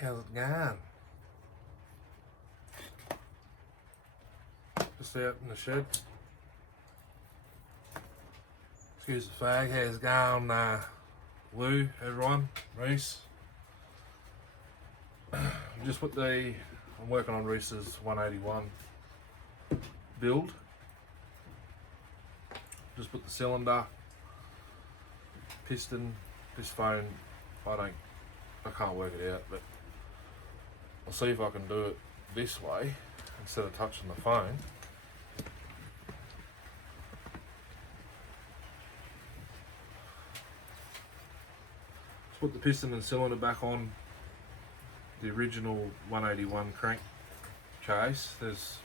How's it going? Just out in the shed. Excuse the fag. How's it going, Lou, everyone, Rhys? Just put I'm working on Rhys's 181 build. Just put the cylinder, piston, this phone, I can't work it out, but I'll see if I can do it this way instead of touching the phone. Just put the piston and cylinder back on the original 181 crank case. I've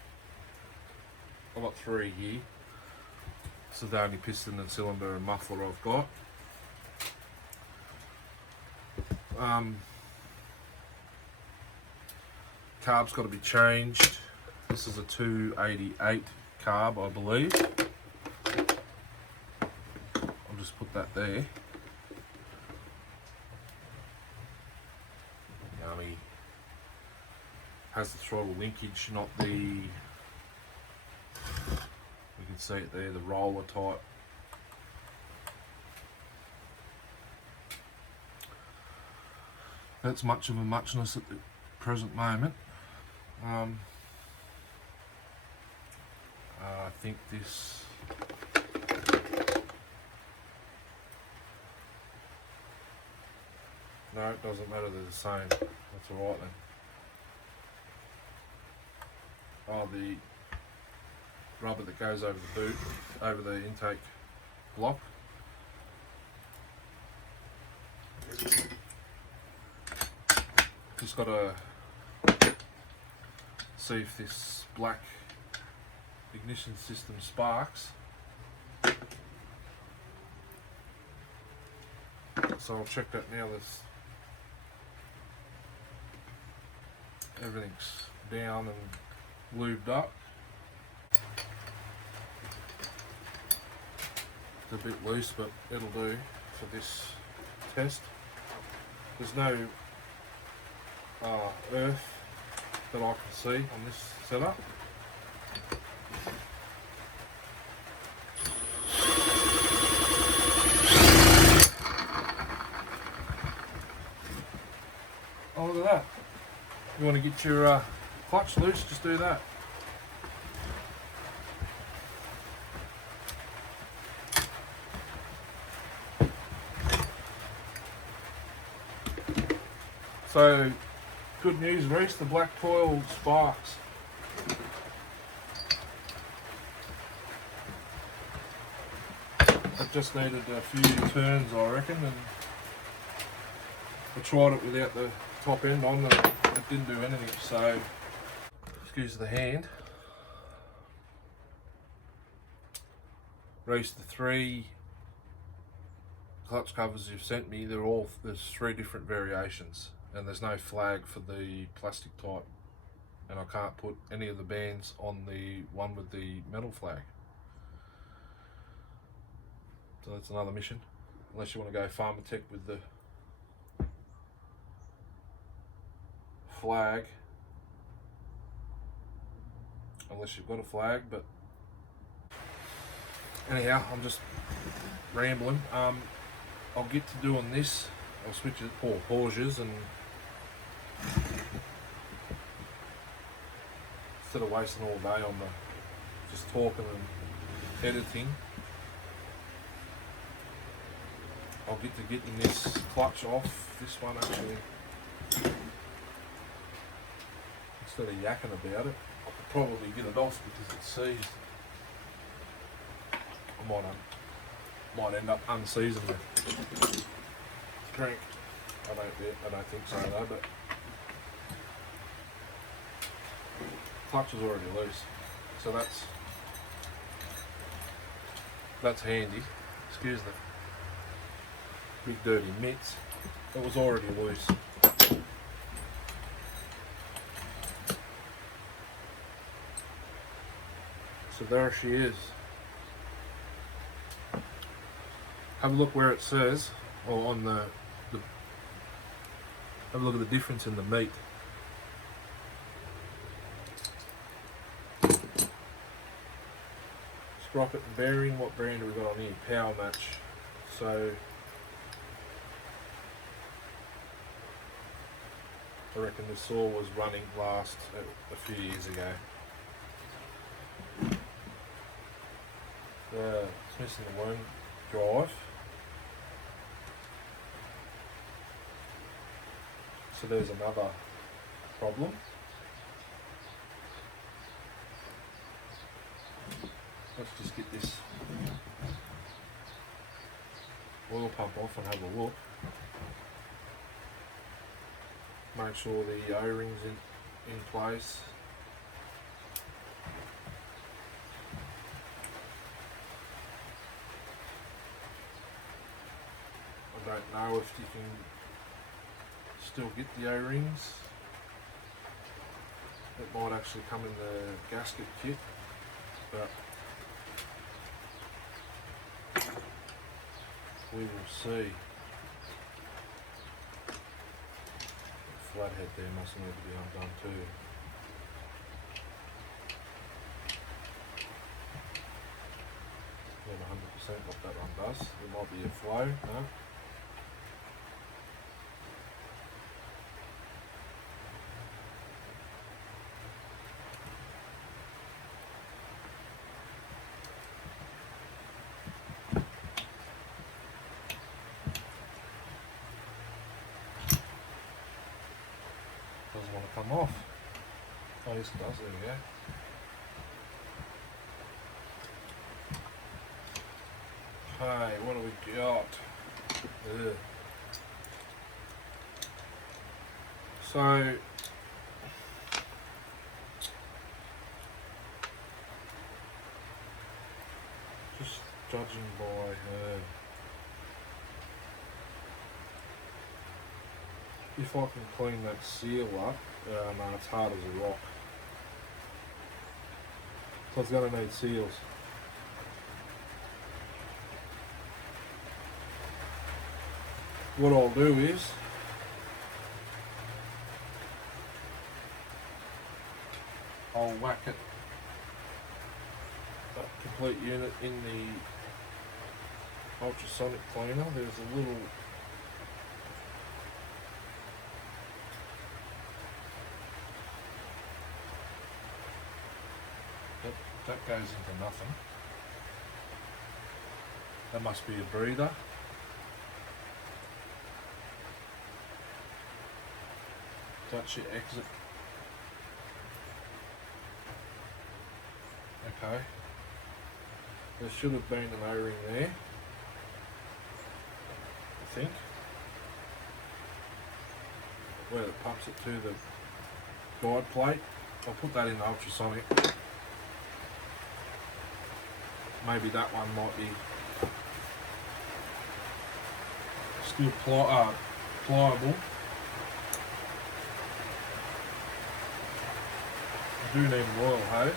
got 3 here. This is the only piston and cylinder and muffler I've got. Carb's got to be changed. This is a 288 carb, I believe. I'll just put that there. Yummy. Has the throttle linkage, not the, you can see it there, the roller type. That's much of a muchness at the present moment. I think this no, it doesn't matter, they're the same. That's alright then. Oh, the rubber that goes over the boot, over the intake block. Just got to see if this black ignition system sparks. So I'll check that now. Everything's down and lubed up. It's a bit loose, but it'll do for this test. There's no earth that I can see on this setup. Oh, look at that. You want to get your clutch loose, just do that. So, good news, Rhys, the black coil sparks. It just needed a few turns, I reckon, and I tried it without the top end on and it didn't do anything, so excuse the hand. Rhys, the 3 clutch covers you've sent me, there's 3 different variations. And there's no flag for the plastic type, and I can't put any of the bands on the one with the metal flag. So that's another mission, unless you want to go Pharmatech with the flag, unless you've got a flag. But anyhow, I'm just rambling. I'll get to doing this. I'll switch it for pauses and instead of wasting all day on just talking and editing, I'll get to getting this clutch off. This one actually, instead of yakking about it, I could probably get it off because it's seized. I might end up unseizing the crank. I don't think so though, but clutch is already loose, so that's handy. Excuse the big dirty mitts. It was already loose. So there she is. Have a look where it says, or on the Have a look at the difference in the meat. Sprocket and bearing, what brand have we got on here? Power Match. So I reckon this saw was running last a few years ago. It's missing the worm drive. So there's another problem. Let's just get this oil pump off and have a look. Make sure the O-ring's in place. I don't know if you can still get the O-rings. It might actually come in the gasket kit, but we will see. The flathead there must need to be undone too. Not 100% what that one does. There might be a flow, no? Doesn't want to come off. Oh, yes it does, there we go. Okay, what do we got? Ugh. So, just judging by her, if I can clean that seal up, no, it's hard as a rock. So it's going to need seals. What I'll do is I'll whack it, that complete unit, in the ultrasonic cleaner. There's a little that goes into nothing. That must be a breather. That's your exit. Okay. There should have been an O-ring there, I think. Where it pumps it to the guide plate. I'll put that in the ultrasonic. Maybe that one might be still pliable. I do need an oil hose.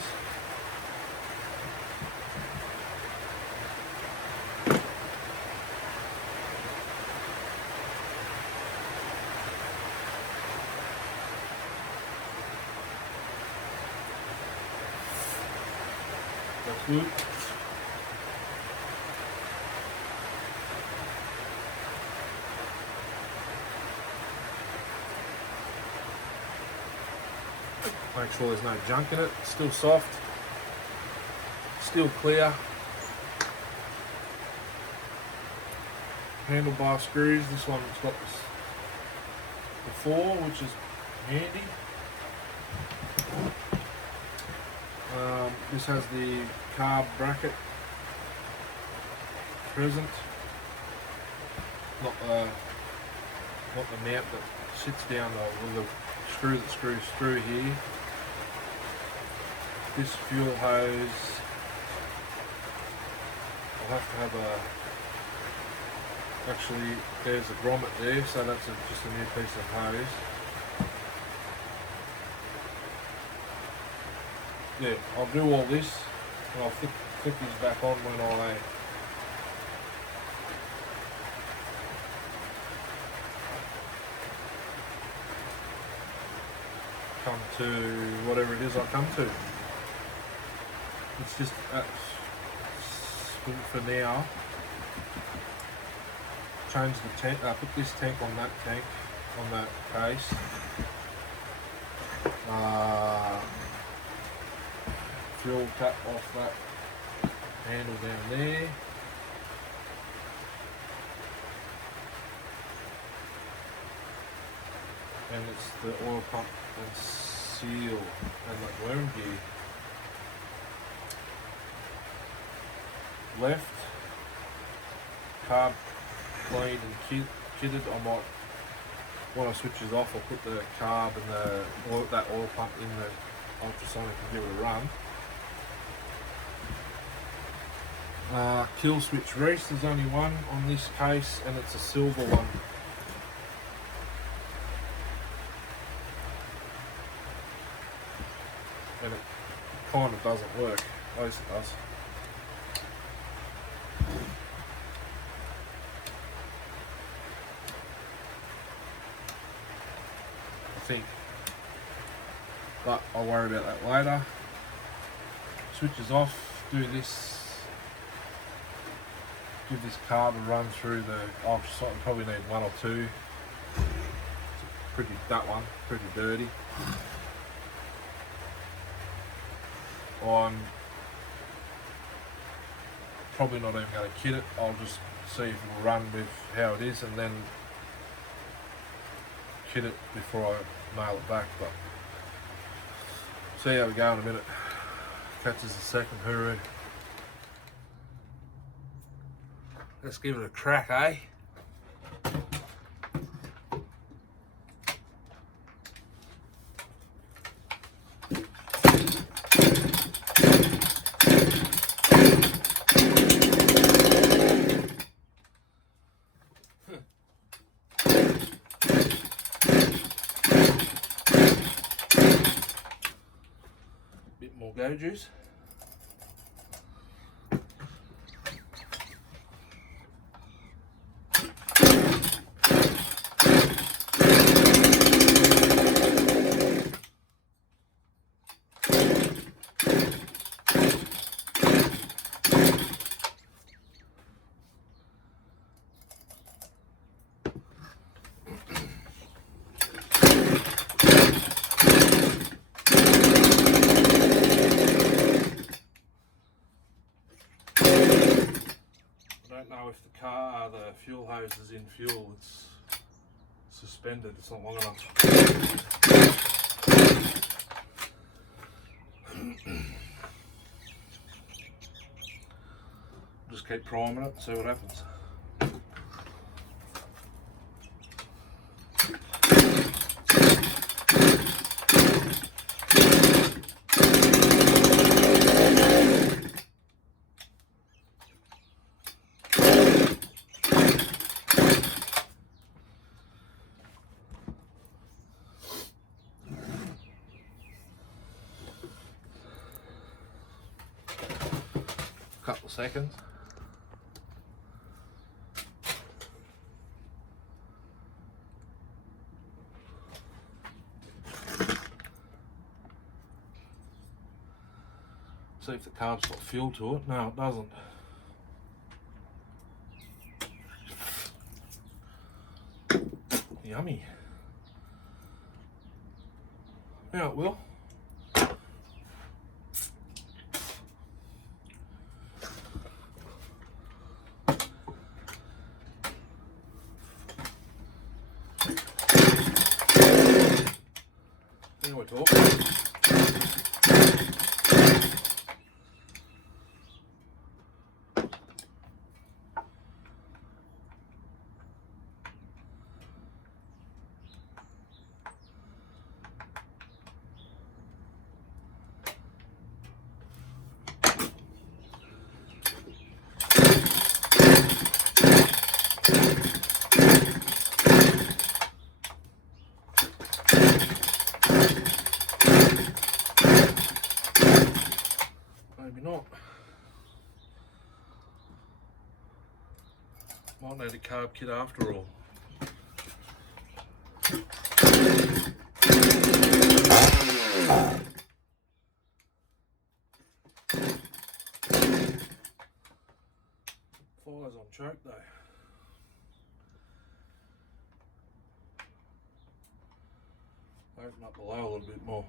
That's good. Make sure there's no junk in it. It's still soft, still clear. Handlebar screws. This one's got the 4, which is handy. This has the carb bracket present, not the mount that sits down with the screw that screws through here. This fuel hose, I'll have to have actually there's a grommet there, so that's just a new piece of hose. Yeah, I'll do all this and I'll flick these back on when I come to whatever it is I come to. It's just for now. Change the tank. Put this tank on that case. Fuel cap off that handle down there. And it's the oil pump and seal and the worm gear. Left, carb cleaned and kitted. I might, when I switch it off, I'll put the carb and that oil pump in the ultrasonic and give it a run. Kill switch Rhys, there's only one on this case and it's a silver one. And it kind of doesn't work, at least it does. I think, but I'll worry about that later. Switches off, do this. Give this carb a run through the ultrasonic. Probably need one or two. That one, pretty dirty. I'm probably not even going to kit it. I'll just see if it'll run with how it is and then kit it before I nail it back. But see how we go in a minute. Catches the second hooroo. Let's give it a crack, eh? Bit more go juice. I don't know if the fuel hose is in fuel, it's suspended, it's not long enough. Just keep priming it and see what happens. Couple of seconds. See if the carb's got fuel to it. No, it doesn't. Yummy. Now it will. Now we're talking. Maybe not. Might need a carb kit after all. choke though. Open up below a little bit more.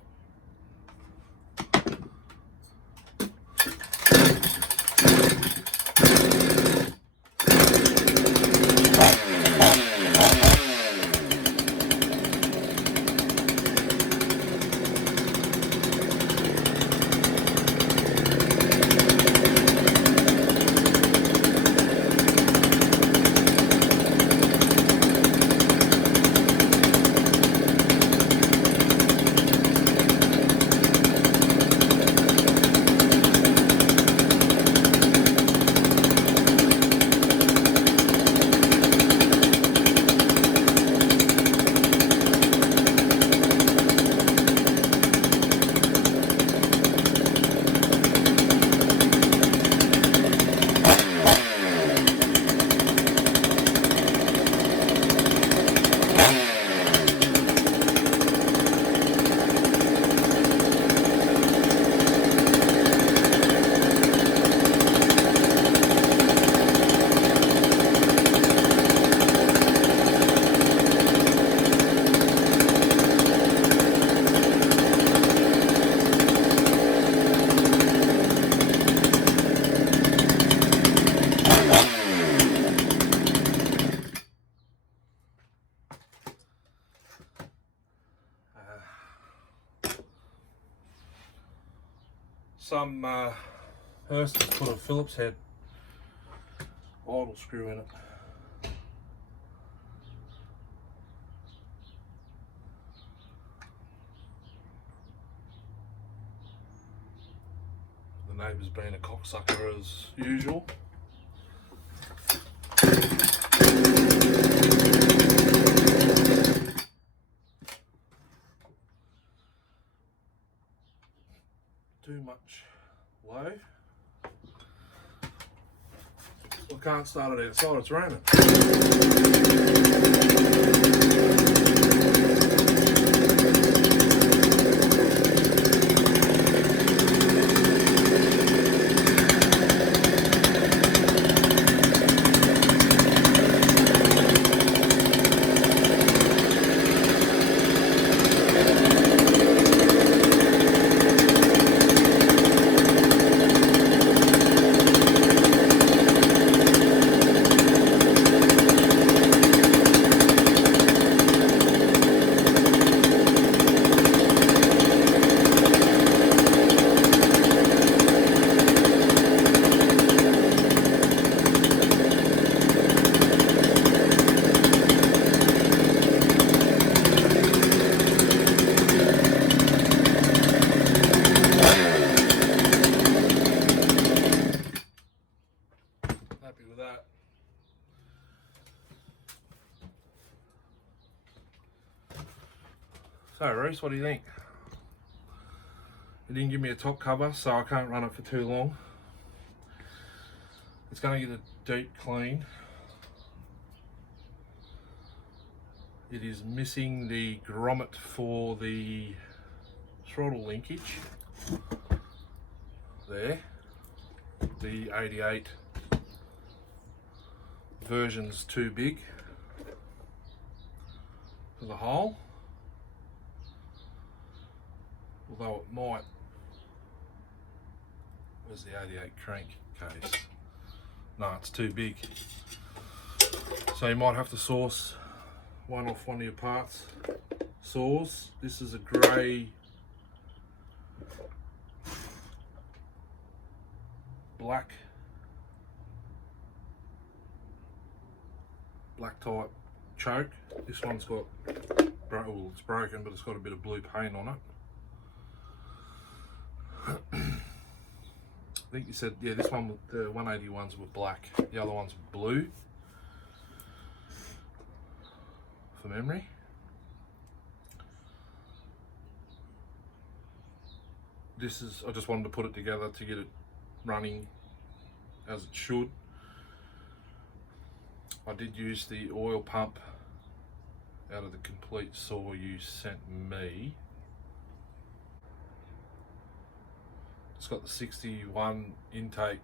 Some Husky's put a Phillips head idle screw in it. The neighbour's been a cocksucker as usual. Too much low. I can't start it outside, it's raining. Happy with that. So Rhys, what do you think? It didn't give me a top cover, so I can't run it for too long. It's going to get a deep clean. It is missing the grommet for the throttle linkage there. The 88 version's too big for the hole, although it might. Where's the 88 crankcase? No, it's too big, so you might have to source one off one of your parts saws. This is a grey black type choke. This one's got, well, it's broken, but it's got a bit of blue paint on it. I think you said, yeah, this one, the 181s were black, the other ones were blue, for memory. This is, I just wanted to put it together to get it running as it should. I did use the oil pump out of the complete saw you sent me. It's got the 61 intake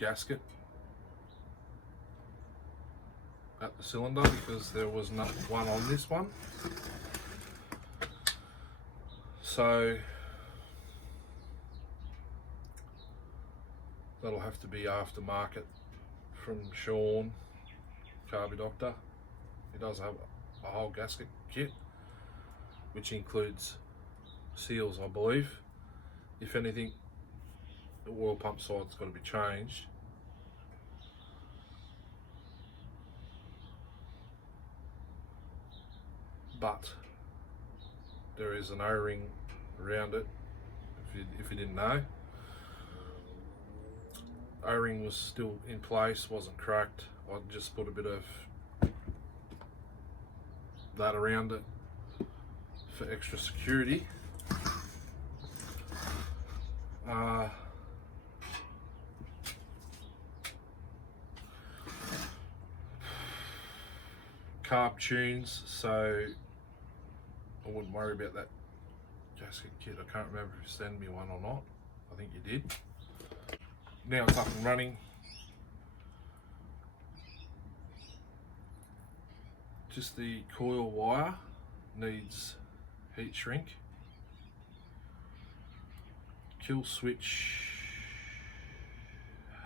gasket. at the cylinder because there was not one on this one. So that'll have to be aftermarket from Sean, Carby Doctor. He does have a whole gasket kit, which includes seals, I believe. If anything, the oil pump side's got to be changed. But there is an O-ring around it, if you didn't know. O-ring was still in place, wasn't cracked. I just put a bit of that around it for extra security. Carb tunes, so I wouldn't worry about that gasket kit. I can't remember if you sent me one or not. I think you did. Now it's up and running. Just the coil wire needs heat shrink. Kill switch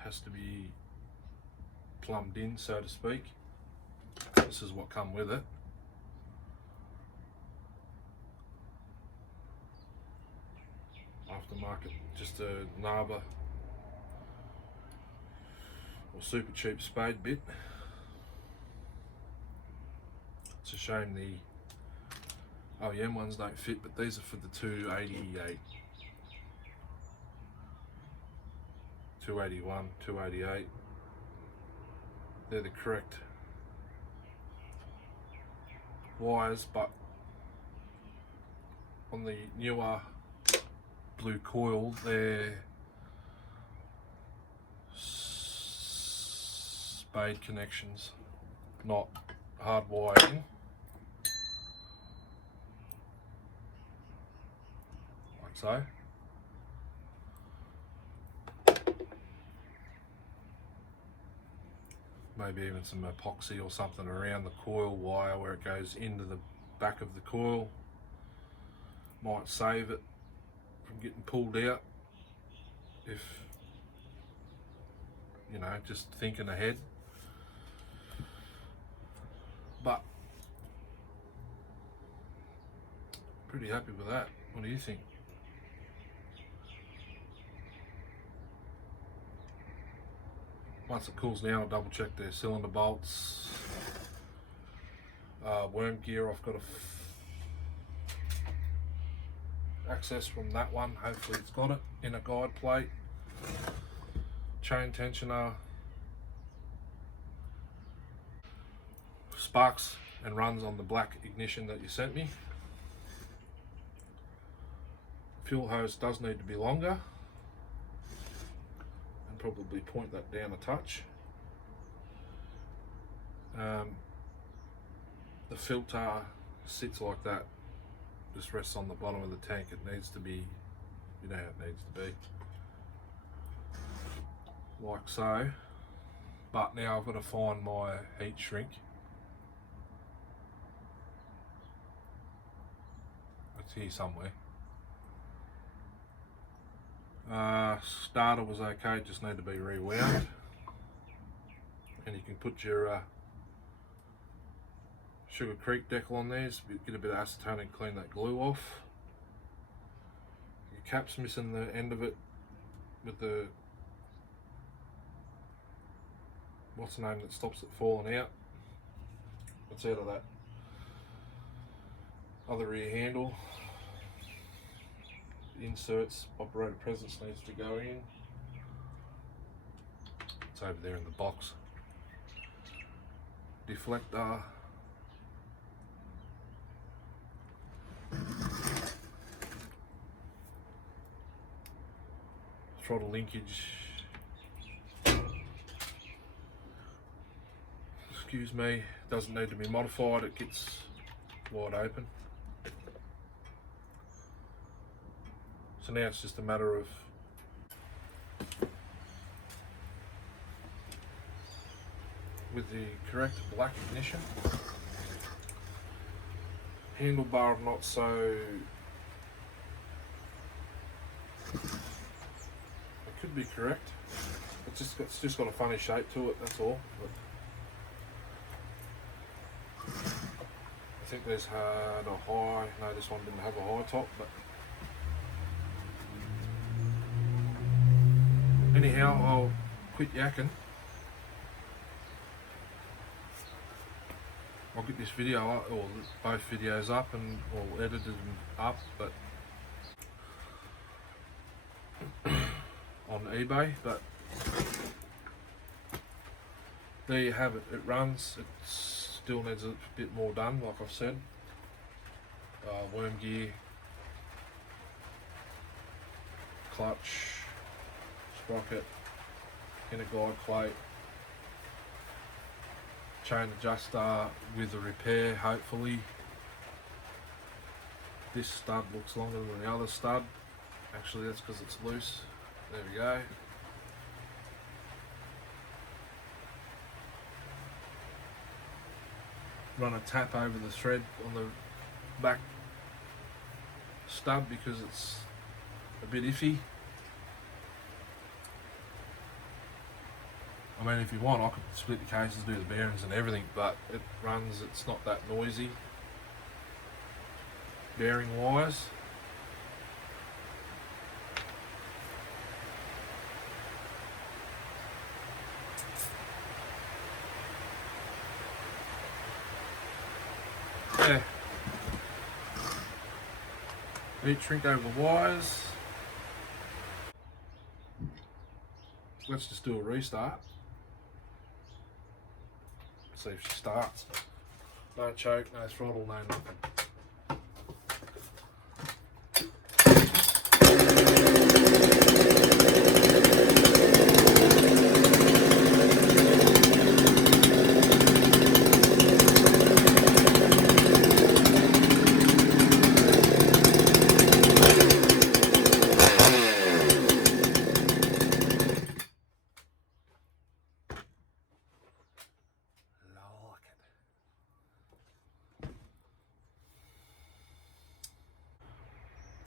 has to be plumbed in, so to speak. This is what come with it. Aftermarket, just a Narva or super cheap spade bit. It's a shame the OEM ones don't fit, but these are for the 288, 281, 288. They're the correct wires, but on the newer blue coil, they're spade connections, not hard wiring. Like so. Maybe even some epoxy or something around the coil wire where it goes into the back of the coil. Might save it from getting pulled out if, you know, just thinking ahead. But pretty happy with that. What do you think? Once it cools down, I'll double check the cylinder bolts. Worm gear, I've got access from that one. Hopefully it's got it in a guide plate. Chain tensioner. Sparks and runs on the black ignition that you sent me. Fuel hose does need to be longer. Probably point that down a touch. The filter sits like that, just rests on the bottom of the tank. It needs to be, you know how it needs to be, like so. But now I've got to find my heat shrink. It's here somewhere. Starter was okay, just need to be rewound. And you can put your Sugar Creek decal on there, so get a bit of acetone and clean that glue off. Your cap's missing the end of it with the, what's the name that stops it falling out? It's out of that other rear handle. Inserts, operator presence needs to go in. It's over there in the box. Deflector. Throttle linkage. Excuse me, doesn't need to be modified, it gets wide open. So now it's just a matter of with the correct black ignition. Handlebar not so. It could be correct. It's just got a funny shape to it. That's all. But I think there's had a high. No, this one didn't have a high top. But anyhow, I'll quit yakking. I'll get this video up, or both videos up, and or edited them up, but on eBay. But there you have it. It runs. It still needs a bit more done, like I've said. Worm gear, clutch, sprocket, inner guide plate, chain adjuster with a repair, hopefully. This stud looks longer than the other stud. Actually, that's because it's loose. There we go. Run a tap over the thread on the back stud because it's a bit iffy. I mean, if you want, I could split the cases, do the bearings and everything, but it runs, it's not that noisy, bearing wise. Yeah. Heat shrink over the wires. Let's just do a restart. See if she starts. No choke, no throttle, no nothing.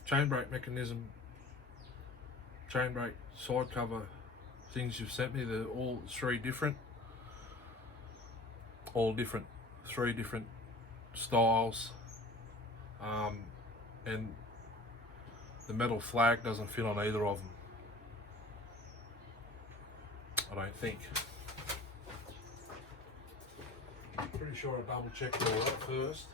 Chain brake mechanism, chain brake side cover things you've sent me, they're all three different, three different styles, and the metal flag doesn't fit on either of them, I don't think. Pretty sure I double checked all that first.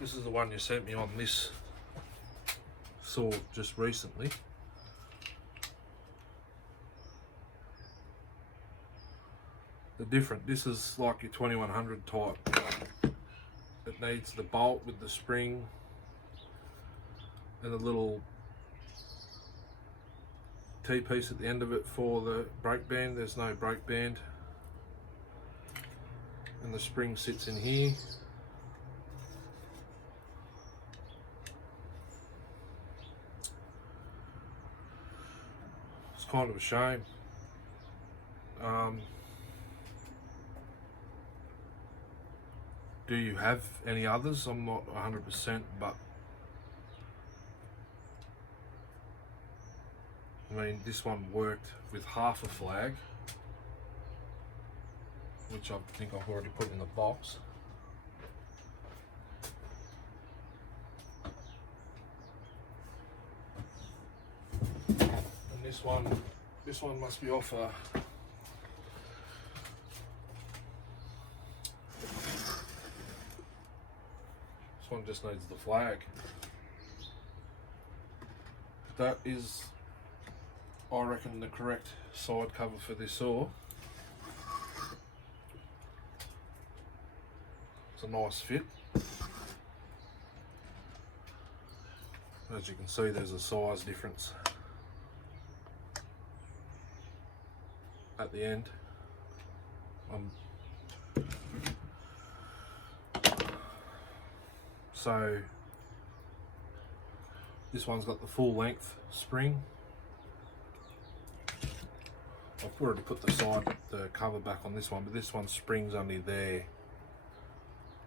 This is the one you sent me on this saw just recently. The different, this is like your 2100 type. It needs the bolt with the spring and the little T-piece at the end of it for the brake band. There's no brake band, and the spring sits in here. It's kind of a shame. Do you have any others? I'm not 100%, but I mean, this one worked with half a flag, which I think I've already put in the box. And this one must be off a one just needs the flag. That is, I reckon, the correct side cover for this saw. It's a nice fit. As you can see, there's a size difference at the end. So this one's got the full length spring I've already put the cover back on this one, but this one springs only there,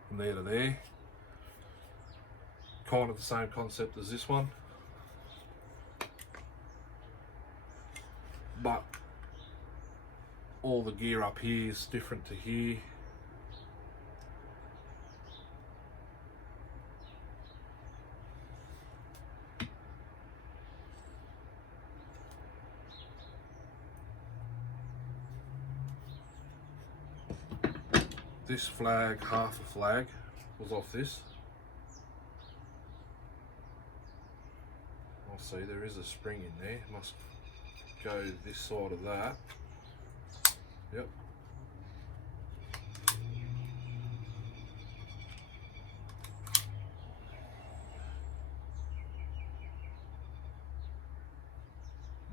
from there to there. Kind of the same concept as this one, but all the gear up here is different to here. This flag, half a flag, was off this. I'll see there is a spring in there, must go this side of that. Yep.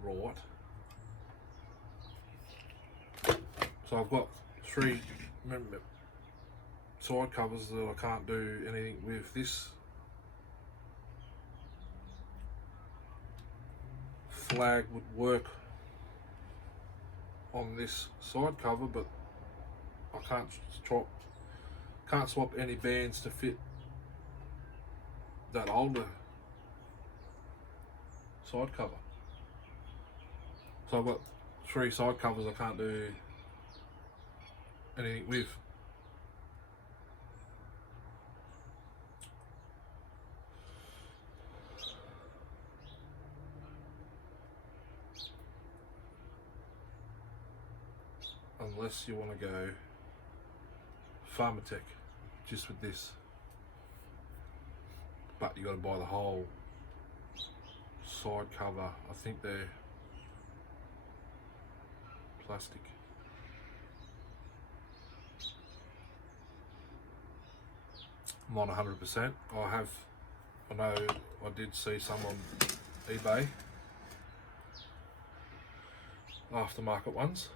Right. So I've got 3 side covers that I can't do anything with. This flag would work on this side cover, but I can't swap any bands to fit that older side cover. So I've got 3 side covers I can't do anything with. Unless you want to go Pharmatech just with this, but you got to buy the whole side cover. I think they're plastic. I'm not 100%. I know I did see some on eBay, aftermarket ones.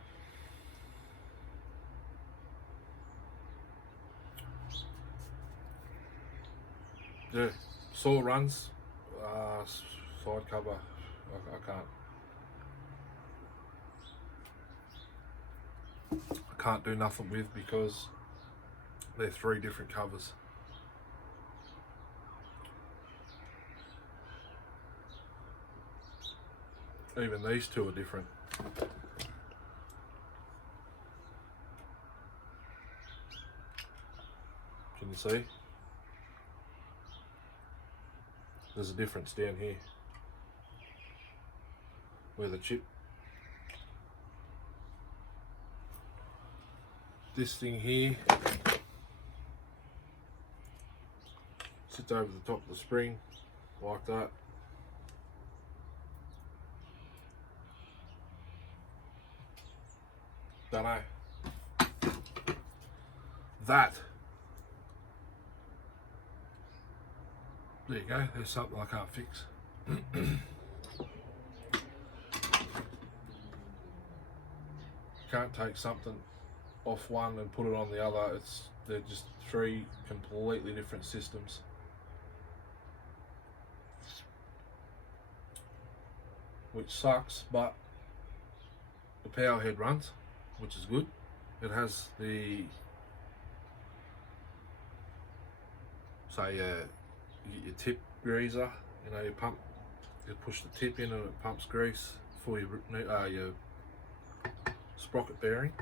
Yeah, saw runs, side cover, I can't do nothing with, because they're 3 different covers. Even these 2 are different. Can you see? There's a difference down here where the chip. This thing here sits over the top of the spring like that. Don't know. That. There you go, there's something I can't fix. Can't take something off one and put it on the other. They're just 3 completely different systems. Which sucks, but the power head runs, which is good. It has the, say, you get your tip greaser, you know, you push the tip in and it pumps grease for your sprocket bearing.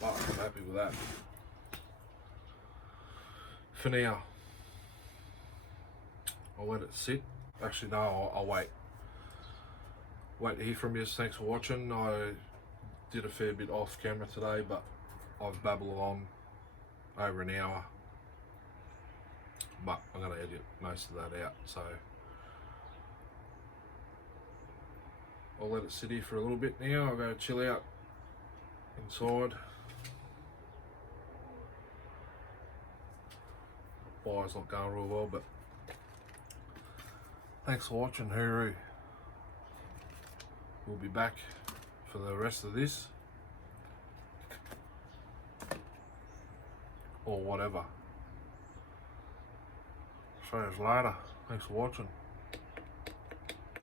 But I'm happy with that. For now, I'll let it sit. Actually, no, I'll wait. Wait to hear from you. Thanks for watching. I did a fair bit off camera today, but I've babbled on over an hour. But I'm going to edit most of that out, so I'll let it sit here for a little bit now. I'll go chill out inside. Fire's not going real well, but thanks for watching. Hooroo. We'll be back for the rest of this. or whatever. See you later. Thanks for watching.